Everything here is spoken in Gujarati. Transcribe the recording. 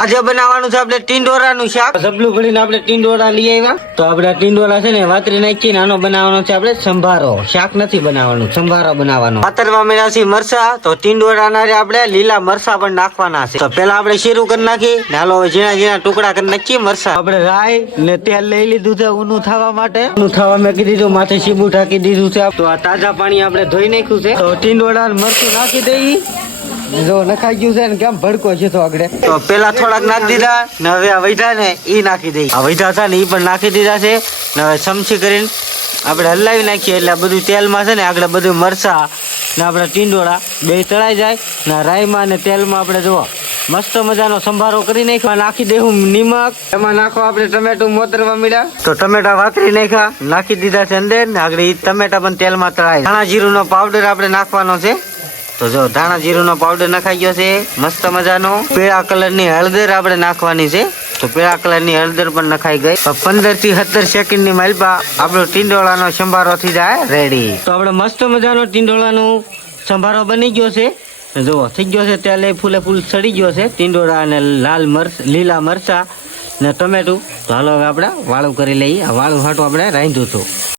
આજે બનાવવાનું છે આપણે ટીંડોરાનું શાક. સબલું ભરીને આપણે ટીંડોરા લઈ આવ્યા. તો આપણે ટીંડોરા છે ને વાતરી નાખીને આનો બનાવવાનો છે આપણે સંભારો. શાક નથી બનાવવાનું, સંભારો બનાવવાનો. વાતરવા મળ્યા છે મરસા, તો ટીંડોરાના આપણે લીલા મરસા પણ નાખવાના છે. તો પેલા આપણે શીરું કરી નાખી ને હાલો ઝીણા ઝીણા ટુકડા કરી નાખીએ મરસા. આપણે રાઈ ને તેલ લઈ લીધું છે ઊનું થવા માટે. ઊનું થવા મેં કીધું દીધું, માથે સીબું ઢાંકી દીધું છે. તો આ તાજા પાણી આપણે ધોઈ નાખ્યું છે. તો ટીંડોરા મરચું નાખી દઈએ. જો નખાઈ ગયું છે ને કેમ ભડકો છે તો આગળ. તો પેલા થોડાક નાખી દીધા ને હવે આ વૈધા ને ઈ નાખી દઈ. આ વૈધા હતા ને ઈ પણ નાખી દીધા છે ને હવે ચમચી કરીને આપણે હલાવી નાખીએ એટલે બધું તેલમાં છે ને આગળ બધું મરસા ને આપણે ટીંડોળા બે તળાઈ જાય ને રાઈમાં ને તેલમાં આપણે જોવો મસ્ત મજાનો સંભારો કરી નાખ્યો. નાખી દેવું નિમક, એમાં નાખો આપણે ટમેટું મોતરવા મળ્યા. તો ટમેટા વાતરી નાખ્યા, નાખી દીધા છે અંદર ને આગળ ઈ ટમેટા પણ તેલમાં તળાય. ધાણા જીરુંનો પાવડર આપણે નાખવાનો છે. તો જો ધાણા જીરુંનો પાવડર નખાઈ ગયો છે મસ્ત મજાનો. પીળા કલરની હળદર આપણે નાખવાની છે. તો પીળા કલરની હળદર પણ નખાઈ ગઈ. 15 થી 17 સેકન્ડની માલપા આપણો ટીંડોળાનો સંભારો થઈ જાય રેડી. તો આપણે મસ્ત મજાનો ટીંડોળાનો સંભારો બની ગયો છે. જુઓ થઈ ગયો છે, તેલ ફૂલે ફૂલ સડી ગયો છે. ટીંડોળા અને લીલા મરચા ને ટમેટું. તો હાલો હવે આપણે વાળું કરી લઈએ. વાળું હાટું આપણે રાંધ્યું હતું.